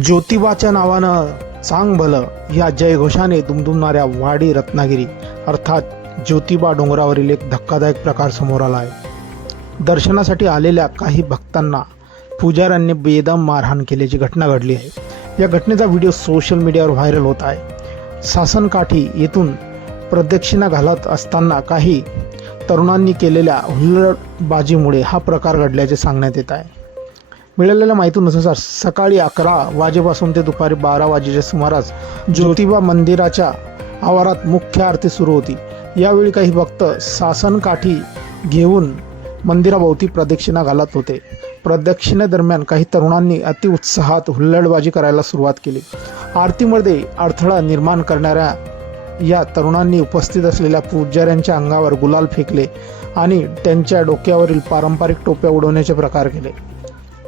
ज्योतिबाच्या नावानं सांग भलं या जयघोषाने दुमदुमणाऱ्या वाडी रत्नागिरी अर्थात ज्योतिबा डोंगरावरील एक धक्कादायक प्रकार समोर आला आहे। दर्शनासाठी आलेल्या काही भक्तांना पुजाऱ्यांनी बेदम मारहाण केल्याची घटना घडली आहे। या घटनेचा व्हिडिओ सोशल मीडियावर व्हायरल होत आहे। सासनकाठी येथून प्रदक्षिणा घालत असताना काही तरुणांनी केलेल्या हुल्लडबाजीमुळे हा प्रकार घडल्याचे सांगण्यात येत आहे। मिळालेल्या माहितीनुसार सकाळी 11 वाजेपासून ते दुपारी 12 वाजेच्या सुमारास ज्योतिबा मंदिराच्या आवारात मुख्य आरती सुरू होती। यावेळी काही भक्त सासनकाठी घेऊन मंदिराभोवती प्रदक्षिणा घालत होते। प्रदक्षिणेदरम्यान काही तरुणांनी अतिउत्साहात हुल्लडबाजी करायला सुरुवात केली। आरतीमध्ये अडथळा निर्माण करणाऱ्या या तरुणांनी उपस्थित असलेल्या पुजाऱ्यांच्या अंगावर गुलाल फेकले आणि त्यांच्या डोक्यावरील पारंपरिक टोप्या उडवण्याचे प्रकार केले।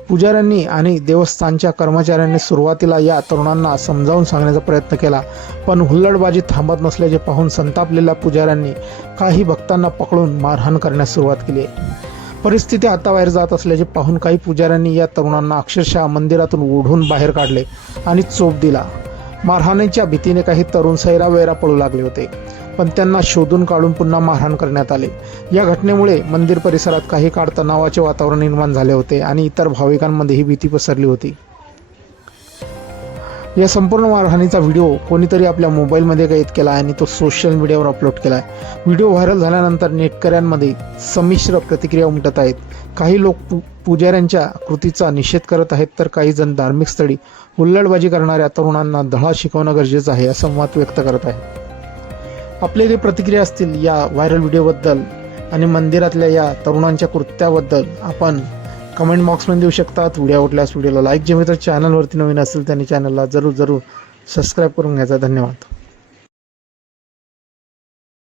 पुजाऱ्यांनी आणि देवस्थानच्या कर्मचाऱ्यांनी सुरुवातीला या तरुणांना समजावून सांगण्याचा प्रयत्न केला, पण हुल्लडबाजी थांबत नसल्याचे पाहून संतापलेल्या पुजाऱ्यांनी काही भक्तांना पकडून मारहाण करण्यास सुरुवात केली। परिस्थिती हाताबाहेर जात असल्याचे पाहून काही पुजाऱ्यांनी या तरुणांना अक्षरशः मंदिरातून ओढून बाहेर काढले आणि चोप दिला। मारहाणीच्या भीतीने काही तरुण सैरावैरा पळू लागले होते, पण त्यांना शोधून काढून पुन्हा मारहाण करण्यात आले। या घटनेमुळे मंदिर परिसरात काही काळ तणावाचे वातावरण निर्माण झाले होते आणि इतर भाविकांमध्ये ही भीती पसरली होती। या संपूर्ण मारहाणीचा व्हिडिओ कोणीतरी आपल्या मोबाईलमध्ये कैद केला आणि तो सोशल मीडियावर अपलोड केला आहे। व्हिडिओ व्हायरल झाल्यानंतर नेटकऱ्यांमध्ये संमिश्र प्रतिक्रिया उमटत आहेत। काही लोक पुजाऱ्यांच्या कृतीचा निषेध करत आहेत, तर काही जण धार्मिक स्थळी हुल्लडबाजी करणाऱ्या तरुणांना धडा शिकवणं गरजेचं आहे असं मत व्यक्त करत आहेत। आपले जे प्रतिक्रिया असतील या व्हायरल व्हिडिओबद्दल आणि मंदिरातल्या या तरुणांच्या कृत्याबद्दल आपण कमेंट बॉक्समध्ये देऊ शकतात। व्हिडिओ आवडल्यास व्हिडिओला लाईक, जे मित्र चॅनलवरती नवीन असेल त्यांनी चॅनलला जरूर सबस्क्राईब करून घ्यायचा। धन्यवाद।